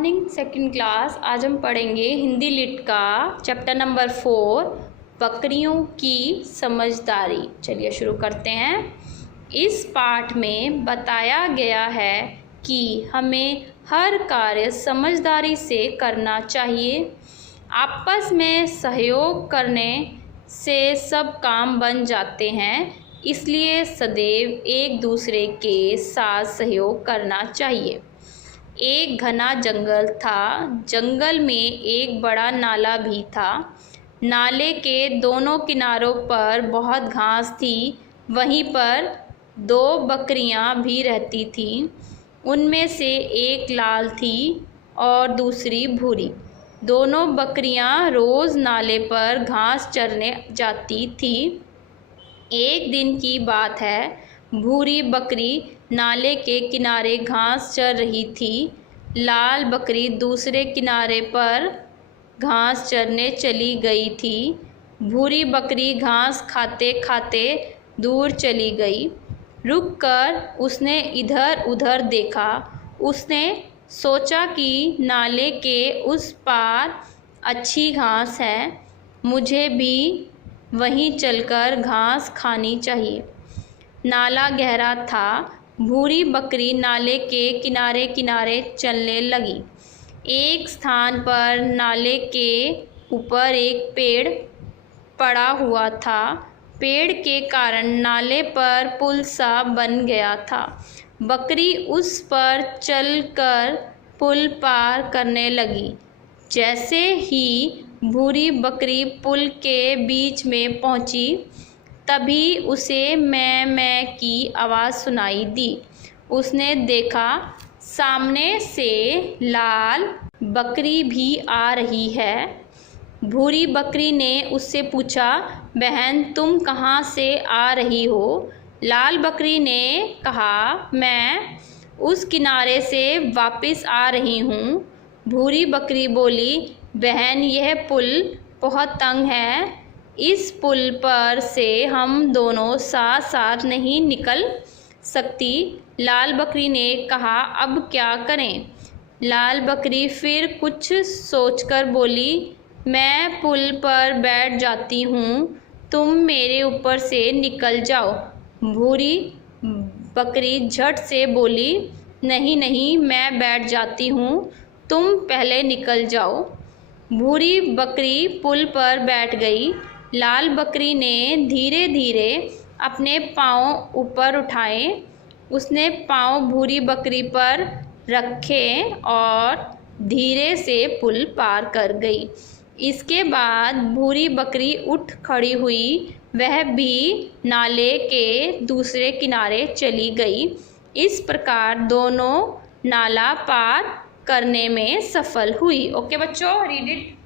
Morning second class. आज हम पढ़ेंगे हिंदी लिट का चैप्टर नंबर 4 बकरियों की समझदारी। चलिए शुरू करते हैं। इस पाठ में बताया गया है कि हमें हर कार्य समझदारी से करना चाहिए। आपस में सहयोग करने से सब काम बन जाते हैं, इसलिए सदैव एक दूसरे के साथ सहयोग करना चाहिए। एक घना जंगल था। जंगल में एक बड़ा नाला भी था। नाले के दोनों किनारों पर बहुत घास थी। वहीं पर 2 बकरियां भी रहती थीं। उनमें से एक लाल थी और दूसरी भूरी। दोनों बकरियां रोज़ नाले पर घास चरने जाती थी। एक दिन की बात है, भूरी बकरी नाले के किनारे घास चर रही थी। लाल बकरी दूसरे किनारे पर घास चरने चली गई थी। भूरी बकरी घास खाते खाते दूर चली गई। रुककर उसने इधर उधर देखा। उसने सोचा कि नाले के उस पार अच्छी घास है, मुझे भी वहीं चलकर घास खानी चाहिए। नाला गहरा था। भूरी बकरी नाले के किनारे किनारे चलने लगी। एक स्थान पर नाले के ऊपर एक पेड़ पड़ा हुआ था। पेड़ के कारण नाले पर पुल सा बन गया था। बकरी उस पर चलकर पुल पार करने लगी। जैसे ही भूरी बकरी पुल के बीच में पहुंची, तभी उसे मैं की आवाज़ सुनाई दी। उसने देखा सामने से लाल बकरी भी आ रही है। भूरी बकरी ने उससे पूछा, बहन तुम कहाँ से आ रही हो? लाल बकरी ने कहा, मैं उस किनारे से वापस आ रही हूँ। भूरी बकरी बोली, बहन यह पुल बहुत तंग है, इस पुल पर से हम दोनों साथ साथ नहीं निकल सकती। लाल बकरी ने कहा, अब क्या करें? लाल बकरी फिर कुछ सोचकर बोली, मैं पुल पर बैठ जाती हूँ, तुम मेरे ऊपर से निकल जाओ। भूरी बकरी झट से बोली, नहीं नहीं मैं बैठ जाती हूँ, तुम पहले निकल जाओ। भूरी बकरी पुल पर बैठ गई। लाल बकरी ने धीरे धीरे अपने पाँव ऊपर उठाए। उसने पाँव भूरी बकरी पर रखे और धीरे से पुल पार कर गई। इसके बाद भूरी बकरी उठ खड़ी हुई। वह भी नाले के दूसरे किनारे चली गई। इस प्रकार दोनों नाला पार करने में सफल हुई। ओके बच्चों, रीड इट।